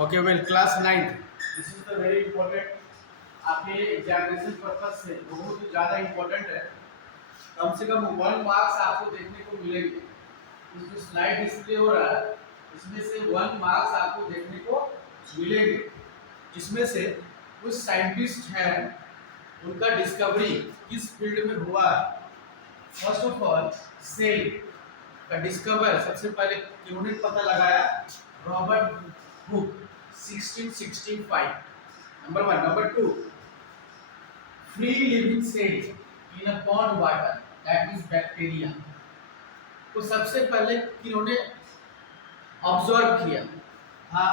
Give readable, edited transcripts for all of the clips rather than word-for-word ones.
Okay well class ninth this is the very important आपके examination purpose से बहुत ही ज़्यादा इंपॉर्टेंट है। कम से कम 1 मार्क्स आपको देखने को मिलेंगे। इस जो स्लाइड डिस्प्ले हो रहा है इसमें से 1 मार्क्स आपको देखने को मिलेंगे, जिसमें से कुछ साइंटिस्ट हैं उनका डिस्कवरी किस फील्ड में हुआ है। फर्स्ट ऑफ ऑल सेल का डिस्कवर सबसे पहले किन्होंने पता लगाया? Robert Hooke 1665। Number 1। Number 2, free living cells in a pond water that means bacteria को सबसे पहले किन्होंने ऑब्जर्व किया था?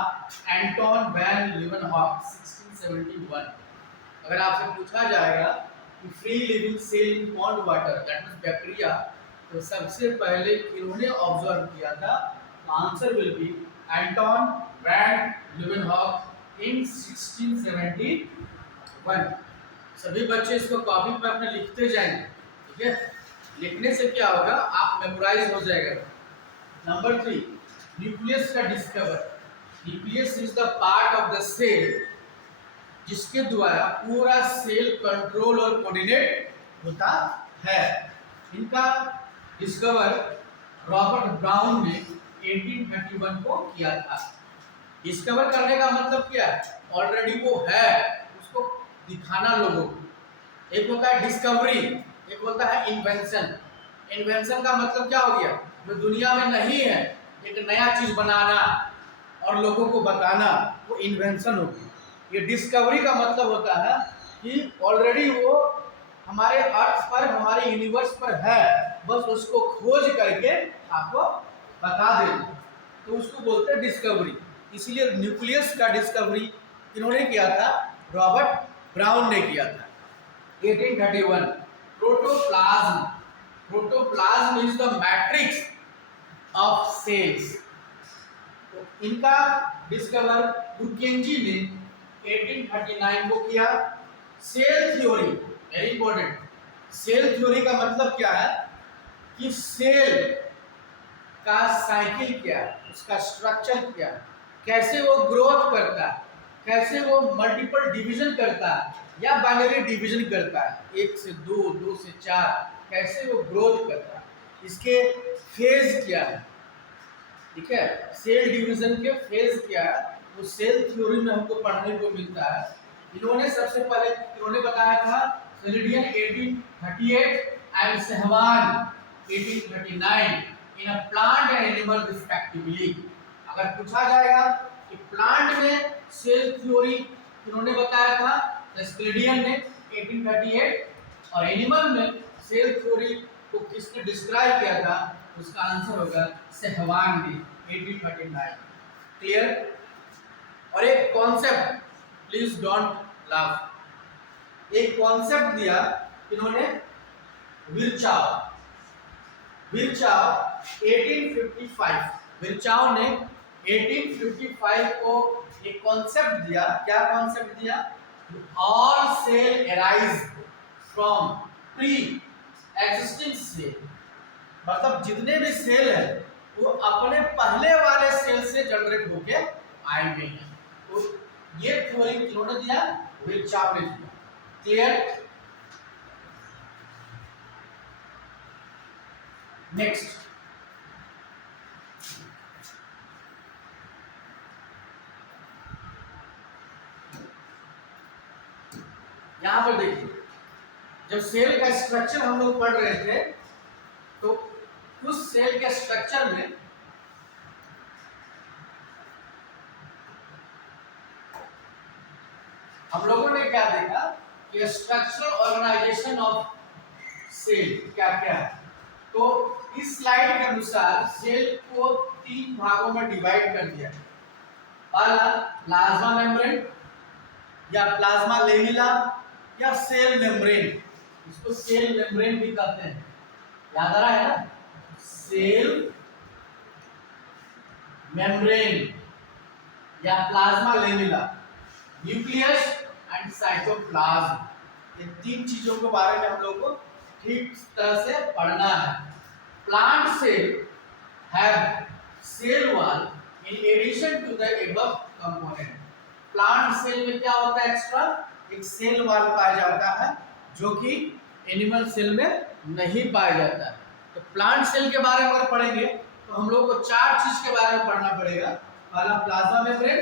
Anton van Leeuwenhoek 1671। अगर आपसे पूछा जाएगा कि free living cell in pond water that means bacteria तो सबसे पहले किन्होंने ऑब्जर्व किया था? Answer will be Anton van लीवनहॉक इन 1671। सभी बच्चे इसको कॉपी पर अपने लिखते जाएंगे, ठीक है? लिखने से क्या होगा, आप मेमोराइज हो जाएगा। नंबर 3, न्यूक्लियस का discover. Nucleus is the part of the cell जिसके द्वारा पूरा सेल कंट्रोल और कोऑर्डिनेट होता है। इनका डिस्कवर रॉबर्ट ब्राउन ने 1831 को किया था। डिस्कवर करने का मतलब क्या है? ऑलरेडी वो है, उसको दिखाना लोगों को। एक होता है डिस्कवरी, एक होता है इन्वेंशन। इन्वेंशन का मतलब क्या हो गया? जो दुनिया में नहीं है एक नया चीज बनाना और लोगों को बताना, वो इन्वेंशन होगी। ये डिस्कवरी का मतलब होता है कि ऑलरेडी वो हमारे अर्थ पर, हमारे यूनिवर्स पर है, बस उसको खोज करके आपको बता देना, तो उसको बोलते हैं डिस्कवरी। इसीलिए न्यूक्लियस का डिस्कवरी किन्होंने किया था? रॉबर्ट ब्राउन ने किया था 1831। Protoplasm. Protoplasm is the matrix of cells. तो इनका डिस्कवर ब्रुकेंजी ने 1839 को किया। Cell theory, very important. Cell theory का मतलब क्या है कि सेल का साइकिल क्या है, उसका स्ट्रक्चर क्या है, कैसे वो ग्रोथ करता है, कैसे वो मल्टीपल डिवीजन करता है या बाइनरी डिवीजन करता है, 1 से 2, 2 से 4, कैसे वो ग्रोथ करता है, इसके फेज क्या है, ठीक है? सेल डिवीजन के फेज क्या है, वो सेल थ्योरी में हमको पढ़ने को मिलता है। इन्होंने सबसे पहले इन्होंने बताया था सेलिडियन 1838 and Sehwan 1839 in a plant and animal respectively. अगर पूछा जाएगा कि प्लांट में सेल थ्योरी इन्होंने बताया था सेलिडियन ने 1838 और एनिमल में सेल थ्योरी को किसने डिस्क्राइब किया था, उसका आंसर होगा सेहवान ने 1839। क्लियर? और एक कॉन्सेप्ट, प्लीज डोंट लाफ, एक कॉन्सेप्ट दिया इन्होंने विर्चाव। विर्चाव 1855, विर्चाव ने 1855 को एक कॉन्सेप्ट दिया। क्या कॉन्सेप्ट दिया? All cell arise from pre existing cell. मतलब जितने भी सेल है वो अपने पहले वाले सेल से जनरेट होके आएंगे हैं। तो ये थ्योरी किन्होंने दिया? विर्चाव ने दिया। क्लियर? नेक्स्ट, यहां पर देखिए, जब सेल का स्ट्रक्चर हम लोग पढ़ रहे थे तो उस सेल के स्ट्रक्चर में हम लोगों ने क्या देखा कि स्ट्रक्चरल ऑर्गेनाइजेशन ऑफ सेल क्या क्या है। तो इस स्लाइड के अनुसार सेल को 3 भागों में डिवाइड कर दिया है। पहला प्लाज्मा मेम्ब्रेन या प्लाज्मा लेमिला या सेल मेम्ब्रेन, इसको सेल मेम्ब्रेन भी कहते हैं। याद आ रहा है ना? सेल मेम्ब्रेन या plasma lamella, nucleus and cytoplasm. इन 3 चीजों के बारे में हम लोग को ठीक तरह से पढ़ना है। Plant cell have cell wall in addition to the above component. Plant cell में क्या होता है एक्स्ट्रा, एक सेल वॉल पाया जाता है जो कि एनिमल सेल में नहीं पाया जाता है। तो प्लांट सेल के बारे में अगर पढ़ेंगे तो हम लोग को चार चीज के बारे में पढ़ना पड़ेगा। पहला plasma membrane,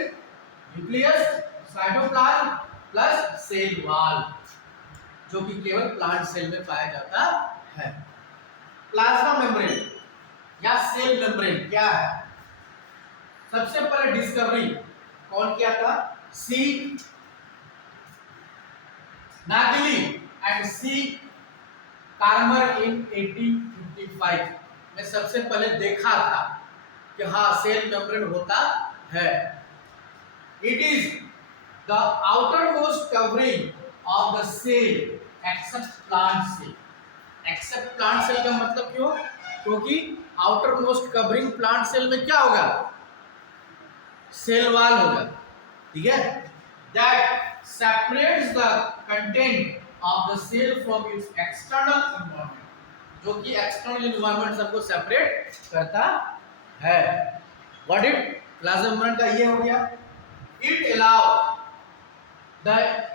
nucleus, cytoplasm plus cell wall, जो कि केवल प्लांट सेल में पाया जाता है। प्लाज्मा मेम्ब्रेन या सेल मेम्ब्रेन क्या है? सबसे पहले डिस्कवरी कौन किया था? सी नागिली एंड सी कार्मर इन 1855 में सबसे पहले देखा था कि हाँ सेल मेम्ब्रेन होता है। It is the outermost covering of the cell except plant cell. Except plant cell का मतलब क्यों? क्योंकि outermost covering plant cell में क्या होगा? सेल वॉल होगा, ठीक है, that separates the content of the cell from its external environment, जो कि एक्सटर्नल एनवायरनमेंट सबको सेपरेट करता है। व्हाट इट प्लाज्मा मेम्ब्रेन का ये हो गया। It allow the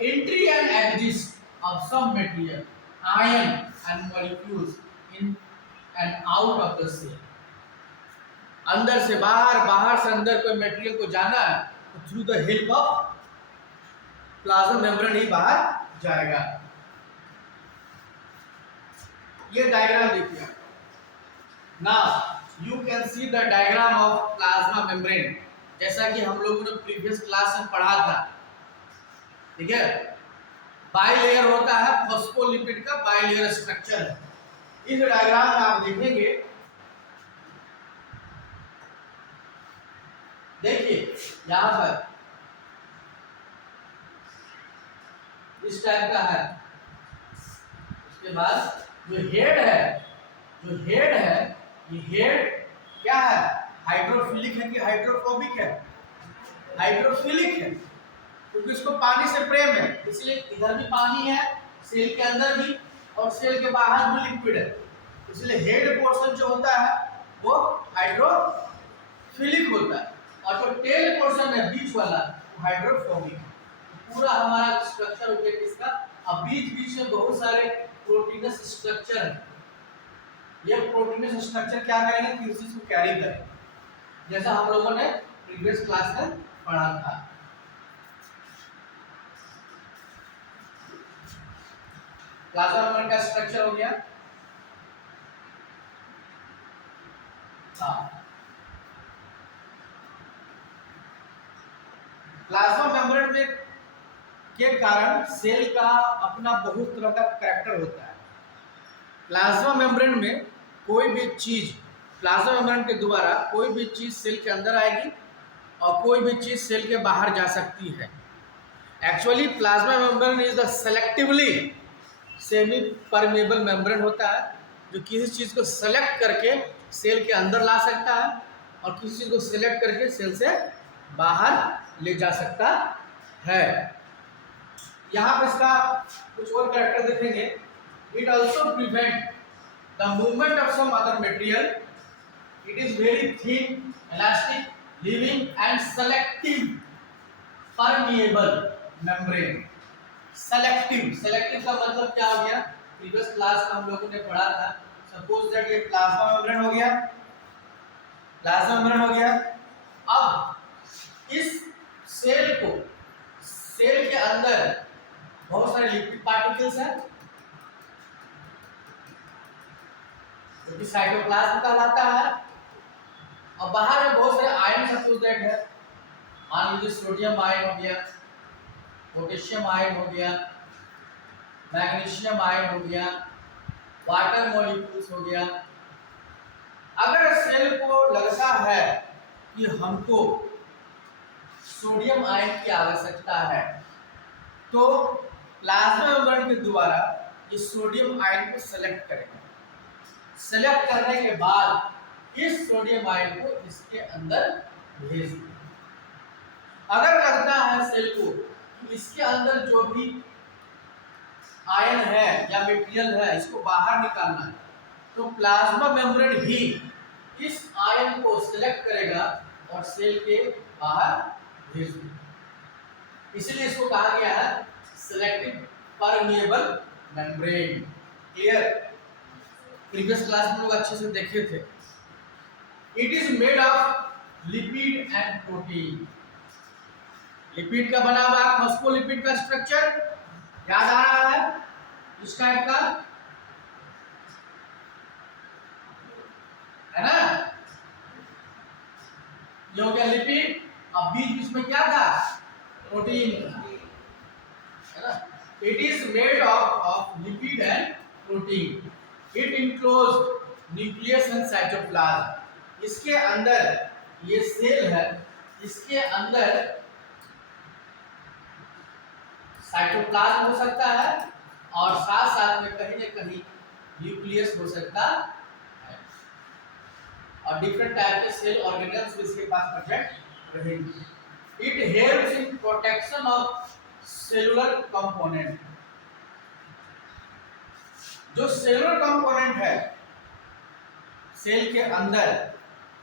entry and exit of some material ion and molecules in and out of the cell. अंदर से बाहर, बाहर से अंदर कोई मटेरियल को जाना है तो through the help of plasma membrane ही बाहर जाएगा। ये डायग्राम देखिए। Now you can see the diagram of plasma membrane, जैसा कि हम लोगों ने प्रीवियस क्लास में पढ़ा था, ठीक है। बाइलेयर होता है, फॉस्फोलिपिड का बाइलेयर स्ट्रक्चर है। इस डायग्राम में आप देखेंगे, देखिए यहां पर इस टाइप का है। उसके बाद जो हेड है, ये हेड क्या है? हाइड्रोफिलिक है कि हाइड्रोफोबिक है? हाइड्रोफिलिक है, क्योंकि इसको पानी से प्रेम है, इसलिए इधर भी पानी है, सेल के अंदर भी और सेल के बाहर भी लिक्विड है, इसलिए हेड पोर्शन जो होता है वो हाइड्रोफिलिक होता है, और जो टेल पोर्शन है बीच वाला वो हाइड्रोफोबिक है। पूरा हमारा स्ट्रक्चर हो गया किसका? अब बीच बीच में बहुत सारे प्रोटीनस स्ट्रक्चर है। ये प्रोटीनस स्ट्रक्चर क्या करेंगे? किसी चीज को कैरी करेंगे, जैसा हम लोगों ने प्रीवियस क्लास में पढ़ा था। प्लाज्मा मेम्ब्रेन का स्ट्रक्चर हो गया। प्लाज्मा मेम्ब्रेन में के कारण सेल का अपना बहुत तरह का कैरेक्टर होता है। प्लाज्मा मेम्ब्रेन में कोई भी चीज, प्लाज्मा मेम्ब्रेन के द्वारा कोई भी चीज सेल के अंदर आएगी और कोई भी चीज सेल के बाहर जा सकती है। Actually plasma membrane is the selectively semi permeable membrane होता है, जो किसी चीज को सेलेक्ट करके सेल के अंदर ला सकता है और किसी चीज को सेलेक्ट करके सेल से बाहर ले जा सकता है। यहाँ पर इसका कुछ और कैरेक्टर देखेंगे। It also prevent the movement of some other material. It is very thin, elastic, living and selective permeable membrane. Selective का मतलब क्या हो गया? प्रीवियस क्लास में हम लोगों ने पढ़ा था। सपोज दैट ये प्लाज्मा मेम्ब्रेन हो गया, प्लाज्मा मेम्ब्रेन हो गया। अब इस सेल के अंदर बहुत सारे लिपिड पार्टिकल्स हैं, जो कि साइटोप्लाज्म कहलाता है, और बाहर में बहुत सारे आयन सपोज दैट है। मान लीजिए सोडियम आयन हो गया, पोटेशियम आयन हो गया, मैग्नीशियम आयन हो गया, वाटर मॉलिक्यूल्स हो गया। अगर सेल को लगता है कि हमको सोडियम आयन की आवश्यकता है, तो प्लाज्मा मेम्ब्रेन के द्वारा इस सोडियम आयन को सेलेक्ट करेंगे। सेलेक्ट करने के बाद इस सोडियम आयन को इसके अंदर भेज देंगे। अगर लगता है सेल को कि इसके अंदर जो भी आयन है या मटेरियल है इसको बाहर निकालना है, तो प्लाज्मा मेम्ब्रेन ही इस आयन को सिलेक्ट करेगा और सेल के बाहर भेज दो। इसलिए इसको कहा गया है selective permeable membrane. Clear? Previous class में लोग अच्छे से देखे थे। It is made of lipid and protein. Lipid का बना हुआ फॉस्फोलिपिड का स्ट्रक्चर याद आ रहा है इस टाइप का, है ना? ये हो गया लिपिड। अब बीच बीच में क्या था? प्रोटीन, है ना? It is made of lipid and protein. It enclose nucleus and cytoplasm. इसके अंदर ये सेल है, इसके अंदर साइटोप्लाज्म हो सकता है और साथ साथ में कहीं न कहीं न्यूक्लियस हो सकता है और डिफरेंट टाइप के सेल ऑर्गेनेल्स इसके पास प्रेजेंट रहेंगे। It helps in protection of cellular component. जो सेलुलर कंपोनेंट है सेल के अंदर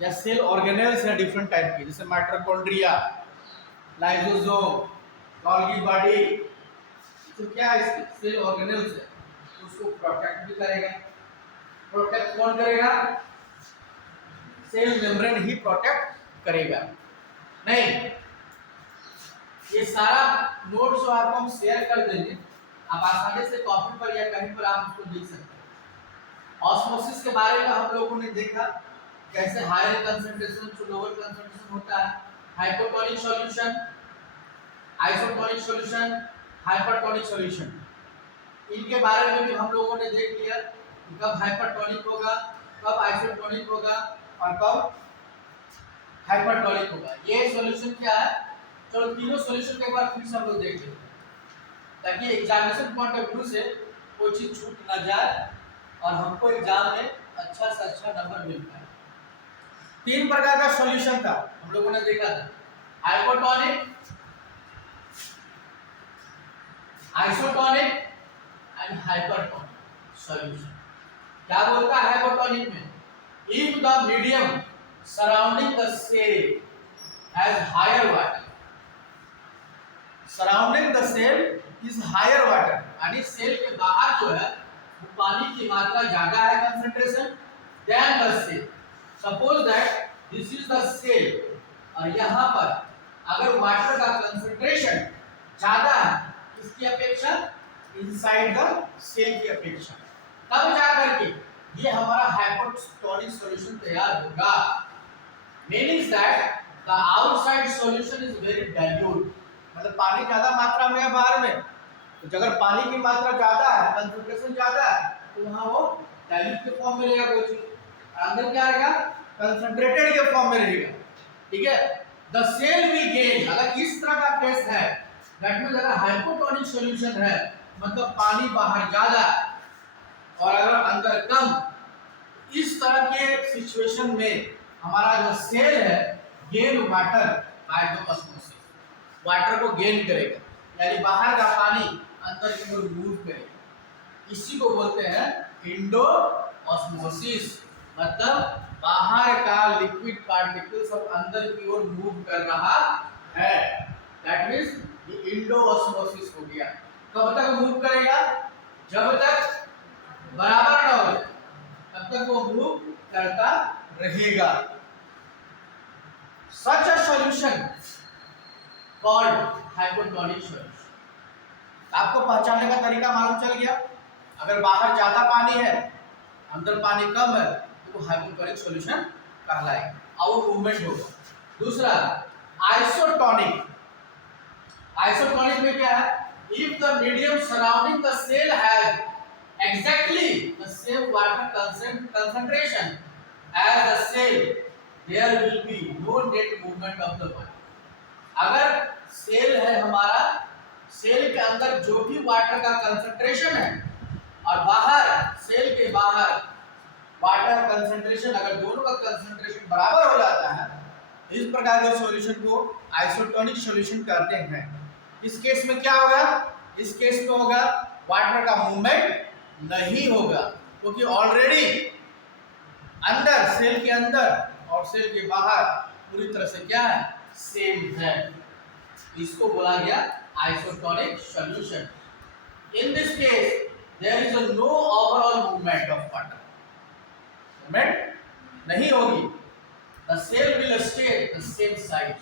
या सेल ऑर्गेनेल्स है डिफरेंट टाइप के, जैसे माइटोकॉन्ड्रिया, लाइसोसोम, गोल्गी बॉडी, तो क्या है सेल ऑर्गेनेल्स है, तो उसको प्रोटेक्ट भी करेगा। प्रोटेक्ट कौन करेगा? सेल मेम्ब्रेन ही प्रोटेक्ट करेगा। नहीं, ये सारा नोट जो आपको हम शेयर कर देंगे, आप आसानी से कॉपी पर या कहीं पर आप उसको लिख सकते हैं। ऑस्मोसिस के बारे में हम लोगों ने देखा कैसे higher concentration to lower concentration होता है, hypotonic solution, isotonic solution, hypertonic solution. इनके बारे में भी हम लोगों ने देख लिया कि कब हाइपरटोनिक होगा, कब आइसोटोनिक होगा और कब हाइपरटोनिक होगा। ये सॉल्यूशन क्या है? चलो तीनों सॉल्यूशन के बाद फिर से हम लोग देख लेते हैं ताकि एग्जामिनेशन पॉइंट ऑफ व्यू से कोई चीज छूट ना जाए और हमको एग्जाम में अच्छा से अच्छा नंबर मिल पाए। तीन प्रकार का सॉल्यूशन था हम लोगों ने देखा था, hypotonic, isotonic and hypertonic solution. क्या बोलता है हाइपोटोनिक में? If the medium surrounding the cell has higher water, surrounding the cell is higher water, यानी सेल के बाहर जो है वो पानी की मात्रा ज्यादा है concentration than the cell. Suppose that this is the cell और यहाँ पर अगर वाटर का कंसंट्रेशन ज्यादा है इसकी अपेक्षा, इनसाइड द सेल की अपेक्षा, तब जाकर के ये हमारा हाइपोटोनिक सॉल्यूशन तैयार होगा। Meaning that the outside solution is very dilute, मतलब पानी ज्यादा मात्रा में है बाहर में, तो अगर पानी की मात्रा ज्यादा है, कंसंट्रेशन ज्यादा है, तो वहां वो डाइल्यूट के फॉर्म में रहेगा कोई चीज, अंदर क्या रहेगा? कंसंट्रेटेड के फॉर्म में रहेगा। ठीक है? द सेल विल गेन, अगर इस तरह का केस है, दैट मींस अगर हाइपोटोनिक सॉल्यूशन है मतलब पानी बाहर ज्यादा और अगर अंदर कम, इस तरह के सिचुएशन में हमारा जो सेल है gain water by the osmosis, water को गेन करेगा यानी बाहर का पानी अंदर की ओर मूव करेगा। इसी को बोलते हैं इंडो ऑस्मोसिस, मतलब बाहर का लिक्विड पार्टिकल सब अंदर की ओर मूव कर रहा है, दैट मींस ये इंडो ऑस्मोसिस हो गया। कब तक मूव करेगा? जब तक बराबर न हो तब तक वो मूव करता रहेगा। Such a solution called hypotonic solution. आपको पहचानने का तरीका मालूम चल गया, अगर बाहर ज्यादा पानी है अंदर पानी कम है तो वो हाइपोटोनिक सॉल्यूशन कहलाएगा और वो मूवमेंट होगा। दूसरा आइसोटोनिक, आइसोटोनिक में क्या है? If the medium surrounding the cell has exactly the same water concentration as the cell, there will be no net movement of the water। अगर सेल है हमारा, सेल के अंदर जो भी वाटर का कंसंट्रेशन है और बाहर सेल के बाहर वाटर कंसंट्रेशन, अगर दोनों का कंसंट्रेशन बराबर हो जाता है, इस प्रकार के सॉल्यूशन को आइसोटोनिक सॉल्यूशन कहते हैं। इस केस में क्या होगा? इस केस में होगा वाटर का मूवमेंट नहीं होगा क्योंकि ऑलरेडी अंदर सेल के अंदर और सेल के बाहर पूरी तरह से क्या है? सेम है। इसको बोला गया isotonic solution. In this case there is no overall movement of water, movement नहीं होगी, the cell will stay the same size.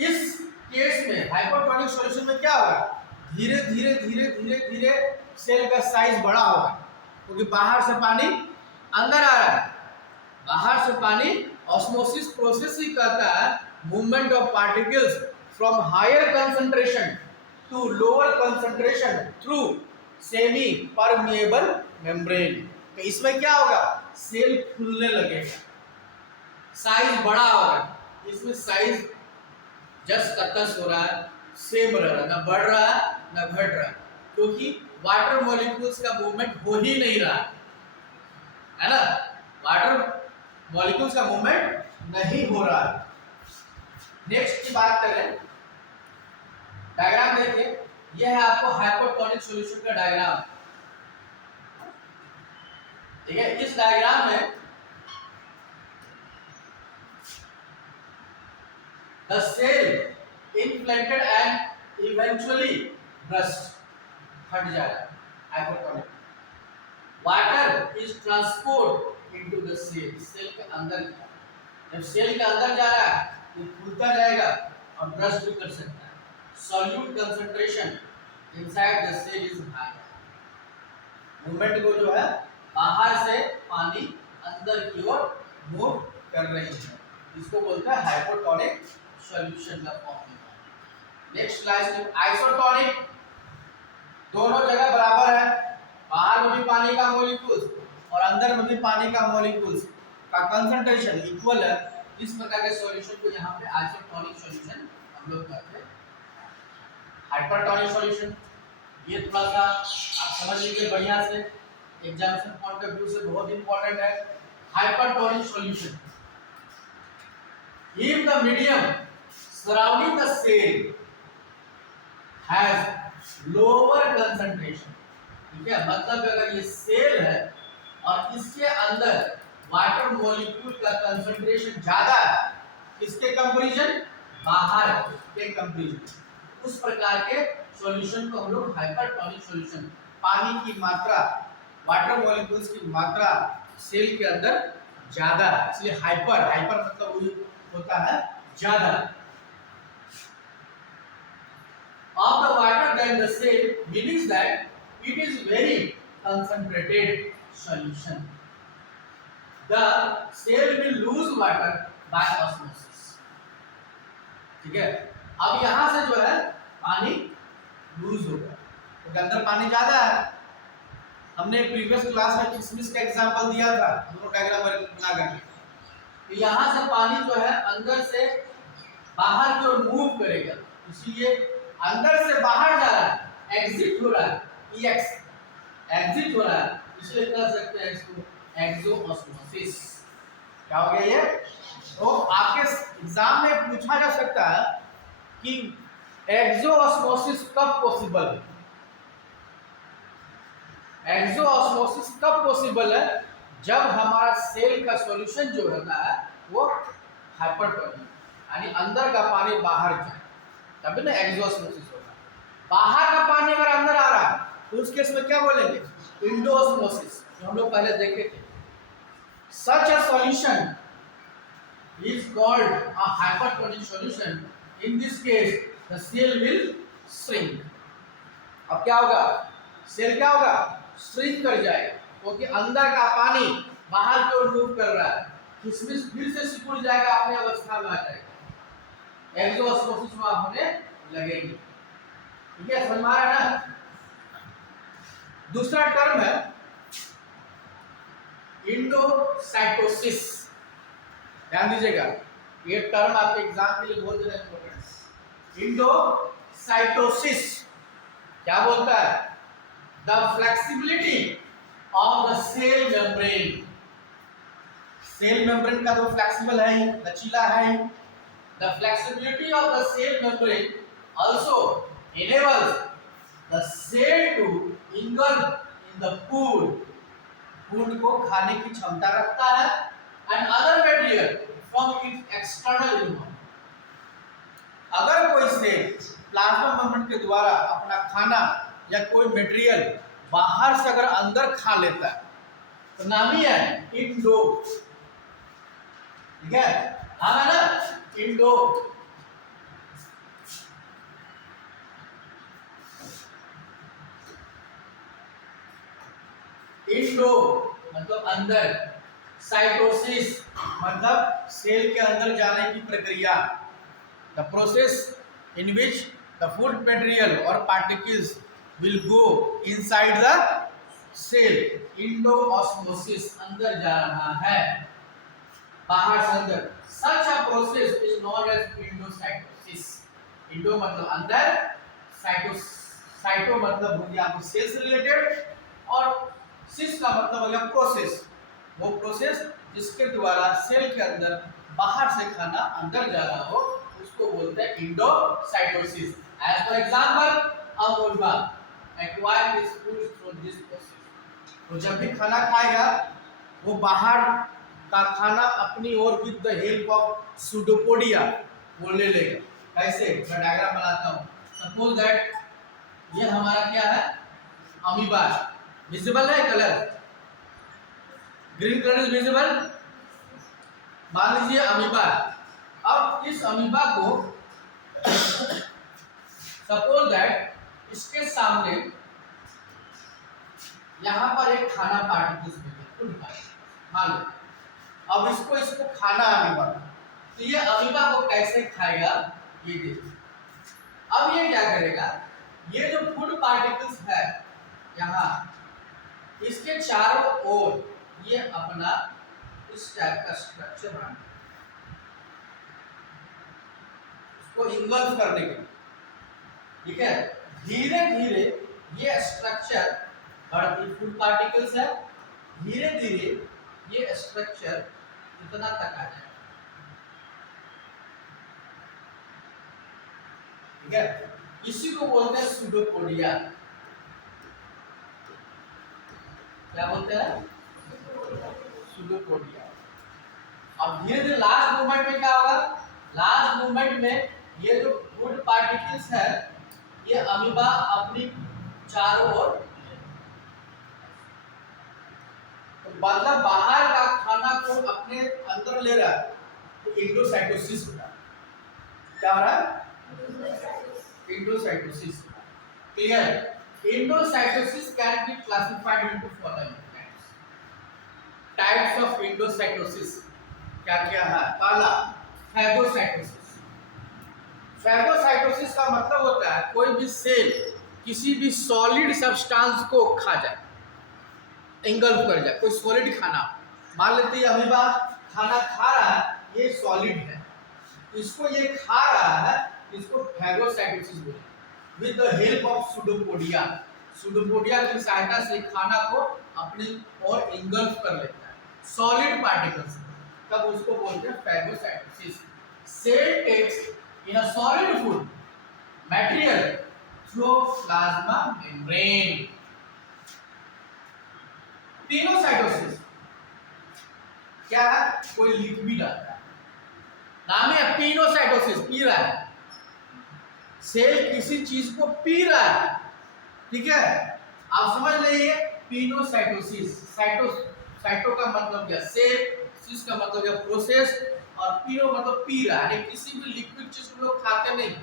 इस केस में हाइपोटोनिक सॉल्यूशन में क्या होगा, धीरे धीरे धीरे धीरे धीरे सेल का साइज बड़ा होगा, क्योंकि बाहर से पानी अंदर आ रहा है। बाहर से पानी ऑस्मोसिस प्रोसेस ही कहता है movement of particles from higher concentration to lower concentration through semi permeable membrane. तो इसमें क्या होगा, सेल खुलने लगेगा, साइज बड़ा होगा। इसमें साइज जस्ट कतस हो रहा है, सेम रह रहा है, ना बढ़ रहा है ना घट रहा है, क्योंकि वाटर मॉलिक्यूल्स का मूवमेंट हो ही नहीं रहा है ना, वाटर मॉलिक्यूल्स का मूवमेंट नहीं हो रहा है। नेक्स्ट की बात करें, डायग्राम देखिए, यह है आपको हाइपोटोनिक सॉल्यूशन का डायग्राम, ठीक है। इस डायग्राम में the cell inflated and eventually burst, फट जाएगा, hypotonic. Water is transport into the cell, cell के अंदर, जब सेल के अंदर जा रहा है तो खुलता जाएगा और ब्रस्ट भी कर सकता है। Solute concentration inside the cell is high, movement को जो है बाहर से पानी अंदर की ओर मूव कर रही है, इसको बोलते हैं हाइपोटोनिक सॉल्यूशन का फॉर्मूला। नेक्स्ट स्लाइड, आइसोटोनिक, दोनों जगह बराबर है, बाहर में भी पानी का मॉलिक्यूल्स और अंदर में भी पानी का मॉलिक्यूल्स का कंसंट्रेशन इक्वल है। इस प्रकार के सॉल्यूशन को यहाँ पे आइसोटोनिक सॉल्यूशन हम लोग कहते हैं। हाइपरटोनिक सॉल्यूशन, ये थोड़ा सा आप समझ लीजिए बढ़िया से, एग्जामिनेशन पॉइंट ऑफ व्यू से बहुत इंपॉर्टेंट है। Hypertonic solution, if the medium surrounding the cell has lower concentration, ठीक है, मतलब अगर ये सेल है और इसके अंदर वाटर मॉलिक्यूल का कंसंट्रेशन ज्यादा है, किसके कंपैरिजन, बाहर के कंपैरिजन, उस प्रकार के सॉल्यूशन को हम लोग हाइपरटोनिक सॉल्यूशन, पानी की मात्रा, वाटर मॉलिक्यूल्स की मात्रा सेल के अंदर ज्यादा है, इसलिए हाइपर, हाइपर मतलब वही होता है ज्यादा, of the water than the cell, means that it is very concentrated solution. The cell will lose water by osmosis, ठीक है। अब यहां से जो है पानी लूज होगा, क्योंकि अंदर पानी ज्यादा है। हमने प्रीवियस क्लास में किसमिस का एग्जांपल दिया था, दोनों डायग्राम बना करके, तो यहाँ से पानी जो है अंदर से बाहर की ओर मूव करेगा, इसलिए अंदर से बाहर जा रहा है, एग्जिट हो रहा है, EX एग्जिट हो रहा है, इसलिए कह सकते हैं इसको एक्सोऑस्मोसिस। क्या हो गया ये, तो आपके एग्जाम में पूछा जा सकता है कि एक्सोऑस्मोसिस कब पॉसिबल है, एक्सोऑस्मोसिस कब पॉसिबल है, जब हमारा सेल का सॉल्यूशन जो रहता है वो हाइपरटोनिक, यानी अंदर का पानी बाहर जाए, तभी ना एक्सोऑस्मोसिस होगा। बाहर का पानी अगर अंदर आ रहा है तो उस केस में क्या बोलेंगे, इंडोऑस्मोसिस, जो हम लोग पहले देखे थे। Such a solution is called a hypertonic solution, in this case the cell will shrink. अब क्या होगा, सेल क्या होगा, श्रिंक कर जाएगा, क्योंकि अंदर का पानी बाहर की ओर मूव कर रहा है, किसमिस फिर से सिकुड़ जाएगा, अपनी अवस्था में आ जाएगा, एक्सोऑस्मोसिस वहां होने लगेगी, ठीक है, समझ में आ रहा है ना। दूसरा टर्म है इंडोसाइटोसिस, ध्यान दीजिएगा, ये टर्म आपके एग्जाम के लिए बहुत ज्यादा इंपॉर्टेंट है। इंडोसाइटोसिस क्या बोलता है, the flexibility of the cell membrane, cell membrane का तो फ्लेक्सिबल है ही, लचीला है ही, the flexibility of the cell membrane also enables the cell to engulf in the food, food को खाने की क्षमता रखता है, and other material from its external environment, अगर कोई सेल प्लाज्मा मूवमेंट के द्वारा अपना खाना या कोई मटेरियल बाहर से अगर अंदर खा लेता है तो नाम ही है इंडो। ठीक है, नाम है ना इंडो। इंडो मतलब अंदर, साइटोसिस मतलब सेल के अंदर जाने की प्रक्रिया, the process in which the food material और particles will go inside the cell. Endosmosis, अंदर जा रहा है, बाहर से अंदर। Such a process is known as endocytosis. Endo मतलब अंदर, साइटो मतलब हो गया आपको सेल से रिलेटेड, और सिस का मतलब हो गया प्रोसेस, वो प्रोसेस जिसके द्वारा सेल के अंदर बाहर से खाना अंदर जा रहा हो उसको बोलते हैं endocytosis. As for example, amoeba acquire this food through this process. तो जब भी खाना खाएगा वो बाहर का खाना अपनी ओर with the help of pseudopodia वो ले लेगा। कैसे, मैं डायग्राम बनाता हूँ। सपोज दैट ये हमारा क्या है, अमीबा। विजिबल है colour, green colour is visible. मान लीजिए अमीबा। अब इस अमीबा को सपोज दैट इसके सामने यहाँ पर एक खाना पार्टिकल्स मान लो। अब इसको खाना अमीबा, तो ये अमीबा को कैसे खाएगा ये देखिए। अब ये क्या करेगा, ये जो फूड पार्टिकल्स है यहाँ, इसके चारों ओर ये अपना इस टाइप का स्ट्रक्चर बनाना, इसको इन्वॉल्व करने के लिए। ठीक है, धीरे धीरे ये स्ट्रक्चर बढ़ती, फूड पार्टिकल्स है, धीरे धीरे ये स्ट्रक्चर इतना तक आ जाएगा। ठीक है, इसी को बोलते हैं सूडोपोडिया। क्या बोलते हैं, सूडोपोडिया। अब धीरे धीरे लास्ट मूवमेंट में क्या होगा, लास्ट मूवमेंट में ये जो फूड पार्टिकल्स है ये अमीबा अपनी चारों ओर, तो मतलब बाहर का खाना को अपने अंदर ले रहा है, तो इंडोसाइटोसिस होता है। क्या हो रहा है, endocytosis. Clear. Endocytosis can be classified into following types of endocytosis। क्या क्या है, पहला फैगोसाइटोसिस। फैगोसाइटोसिस का मतलब होता है कोई भी सेल किसी भी सॉलिड सब्सटेंस को खा जाए, एंगल्फ कर जाए। कोई सॉलिड खाना, मान लेते हैं अमीबा खाना खा रहा है, ये सॉलिड है, इसको ये खा रहा है, इसको फैगोसाइटोसिस बोलते हैं। With the help of pseudopodia, pseudopodia की सहायता से खाना को अपनी ओर इंगल्फ कर लेता है सॉलिड पार्टिकल्स, तब उसको बोलते हैं phagocytosis. Cell takes in a solid food material through plasma membrane. Pinocytosis क्या है, कोई लिक्विड आता है, नाम है पिनोसाइटोसिस, पी रहा है, सेल किसी चीज को पी रहा है। ठीक है, आप समझ लीजिए पिनोसाइटोसिस। साइटो का मतलब क्या, सेल, सिस का मतलब क्या, प्रोसेस, और पिनो मतलब पी रहा है। किसी भी लिक्विड चीज को लोग खाते नहीं,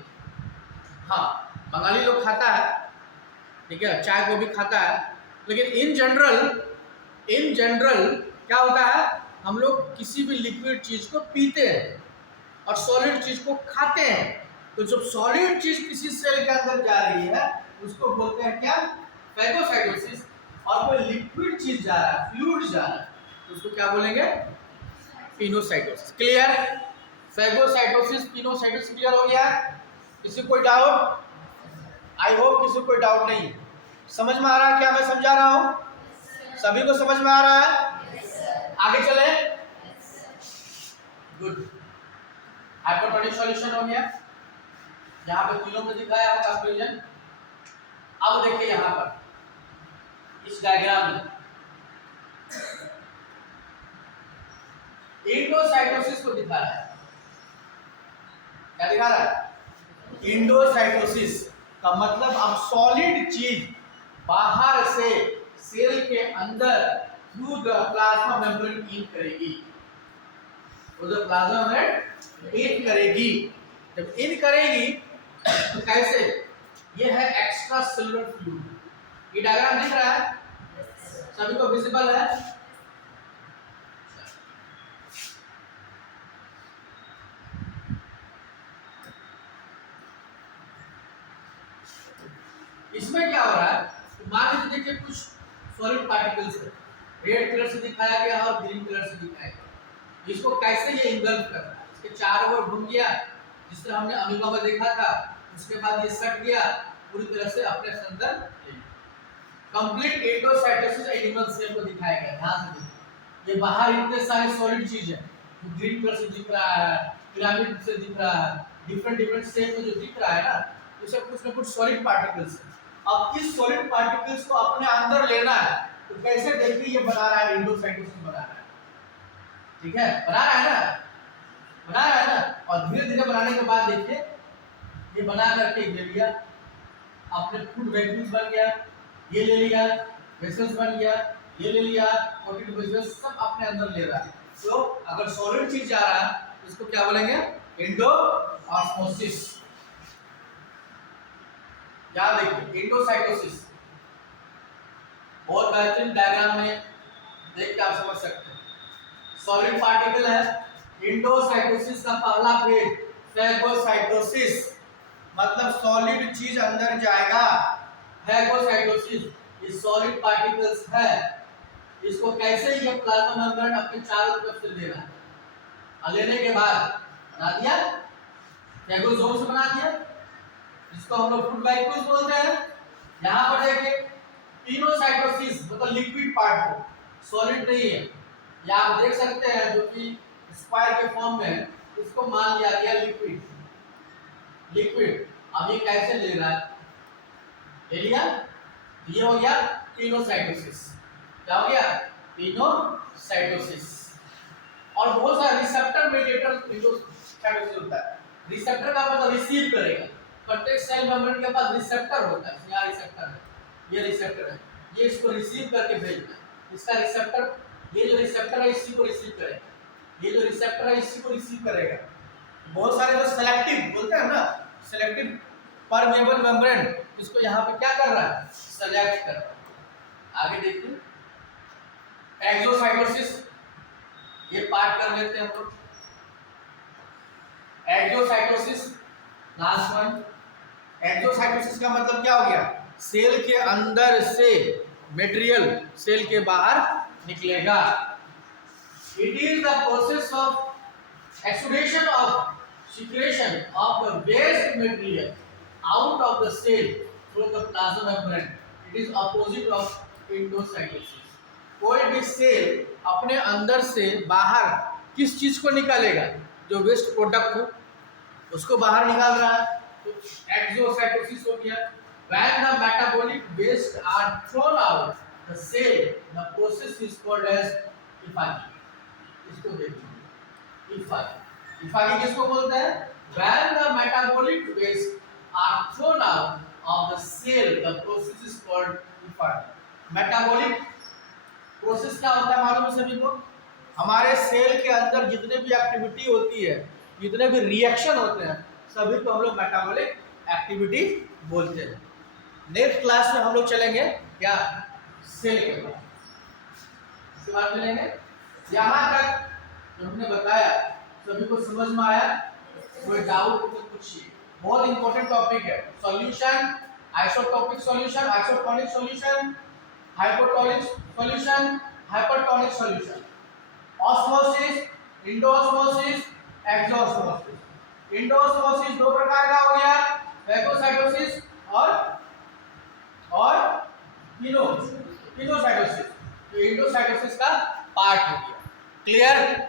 हाँ बंगाली लोग खाता है, ठीक है, चाय को भी खाता है, लेकिन इन जनरल क्या होता है, हम लोग किसी भी लिक्विड चीज को पीते हैं और सॉलिड चीज को खाते हैं। तो जब सॉलिड चीज किसी सेल के अंदर जा रही है उसको बोलते हैं क्या, फैगोसाइटोसिस। और कोई लिक्विड चीज जा रहा है, फ्लूइड जा रहा है, तो उसको क्या बोलेंगे, pinocytosis. Clear, phagocytosis, pinocytosis clear हो गया। किसी कोई डाउट, आई होप किसी कोई डाउट नहीं, समझ में आ रहा है क्या मैं समझा रहा हूँ, सभी को समझ में आ रहा है, आगे चले। गुड, हाइपोटोनिक सॉल्यूशन हो गया, यहाँ पे तीनों में दिखाया है कंक्लूजन। अब देखिए यहाँ पर इस डायग्राम में एंडोसाइटोसिस को दिखा रहा है, क्या दिखा रहा है, इंडोसाइटोसिस का मतलब अब सॉलिड चीज बाहर से सेल के अंदर through the plasma membrane in करेगी, तो द प्लाज्मा मेम्ब्रेन इन करेगी। जब इन करेगी तो कैसे, ये है एक्स्ट्रा सेलुलर फ्लूइड। ये डायग्राम दिख रहा है, सभी को विजिबल है? इसमें क्या हो रहा है, मान लीजिए देखिए कुछ सॉलिड पार्टिकल्स है, रेड कलर से दिखाया गया और ग्रीन कलर से दिखाया गया। इसको कैसे ये इंगल्फ कर रहा है, इसके चारों ओर घूम गया, जिस तरह हमने अमीबा में देखा था, उसके बाद ये सट गया पूरी तरह से अपने अंदर। कंप्लीट एंडोसाइटोसिस एनिमल सेल को दिखाया गया। ध्यान से देखिए, ये बाहर इतने सारे सॉलिड चीज है, ग्रीन कलर से दिख रहा है, पिरामिड से दिख रहा है, डिफरेंट शेप में जो दिख रहा है ना, ये सब कुछ ना कुछ सॉलिड पार्टिकल्स है। अब इस सॉलिड पार्टिकल्स को अपने अंदर लेना है, तो कैसे देखिए ये बना रहा है, एंडोसाइटोसिस बना रहा है। ठीक है, बना रहा है ना, बना रहा है ना। और धीरे धीरे बनाने के बाद देखिए ये बना करके ले लिया, अपने फूड वैक्यूल्स बन गया, ये ले लिया, वेसल्स बन गया, ये ले लिया, प्रोटीन वेसल्स सब अपने अंदर ले रहा है। तो अगर सॉलिड चीज जा रहा है तो इसको क्या बोलेंगे, एंडोऑस्मोसिस। याद देखिए, एंडोसाइटोसिस बहुत बेहतरीन डायग्राम में देख के आप समझ सकते हैं। सॉलिड पार्टिकल है, एंडोसाइटोसिस का पहला फेज फैगोसाइटोसिस, मतलब सॉलिड चीज अंदर जाएगा। फैगोसाइटोसिस, ये सॉलिड पार्टिकल्स है, इसको कैसे ये प्लाज्मा मेम्ब्रेन अपने चारों तरफ से ले रहा है, और लेने के बाद बना दिया, फैगोसोम्स बना दिया, जिसको हम लोग फूड वैक्यूल्स बोलते हैं। यहाँ पर देखिए पिनोसाइटोसिस, मतलब लिक्विड पार्ट को, सॉलिड नहीं है, या आप देख सकते हैं जो कि स्क्वायर के फॉर्म में है, इसको मान लिया गया लिक्विड। लिक्विड अब ये कैसे ले रहा है, ले लिया, ये हो गया पिनोसाइटोसिस। क्या हो गया, पिनोसाइटोसिस। और बहुत सारे रिसेप्टर मीडिएटर पिनोसाइटोसिस होता है। रिसेप्टर का मतलब रिसीव करेगा, प्रत्येक सेल मेम्ब्रेन के पास रिसेप्टर होता है, यहाँ रिसेप्टर है, ये रिसेप्टर है, ये इसको रिसीव करके भेजता है। इसका रिसेप्टर, ये जो रिसेप्टर है इसी को रिसीव करेगा, ये जो रिसेप्टर है इसी को रिसीव करेगा। बहुत सारे जो सेलेक्टिव बोलते हैं ना, सेलेक्टिव परमेबल मेम्ब्रेन, इसको यहाँ पे क्या कर रहा है, सेलेक्ट कर रहा है। आगे देखिए एक्सोसाइटोसिस, ये पार्ट कर लेते हैं हम लोग। Exocytosis last one. एक्सोसाइटोसिस का मतलब क्या हो गया, सेल के अंदर से मटेरियल सेल के बाहर निकलेगा। It is the process of exudation of secretion of the waste material out of the cell through the plasma membrane. It is opposite of endocytosis. कोई भी सेल अपने अंदर से बाहर किस चीज को निकालेगा, जो वेस्ट प्रोडक्ट हो उसको बाहर निकाल रहा है, तो एक्सोसाइटोसिस हो गया। When the metabolic waste are thrown out the cell, the process is called as effagi. इसको देखिए, effagi। इफागी किसको बोलते हैं, when the metabolic waste are thrown out of the cell, the process is called effagi। Metabolic process क्या होता है मालूम है सभी को, हमारे सेल के अंदर जितने भी एक्टिविटी होती है, जितने भी रिएक्शन होते हैं, सभी को हम लोग मेटाबॉलिक एक्टिविटी बोलते हैं। नेक्स्ट क्लास में हम लोग चलेंगे क्या, सेल के बाद, इसके बाद मिलेंगे। यहाँ तक जो हमने बताया सभी को समझ में आया, कोई डाउट तो पूछिए। बहुत इंपॉर्टेंट टॉपिक है, solution, isotopic solution, isotonic solution, hypotonic solution, hypertonic solution, osmosis, endosmosis, exosmosis. Endosmosis दो प्रकार का हो गया, फैगोसाइटोसिस और पिनोसाइटोसिस। तो इंडोसाइटोसिस का पार्ट हो गया। क्लियर?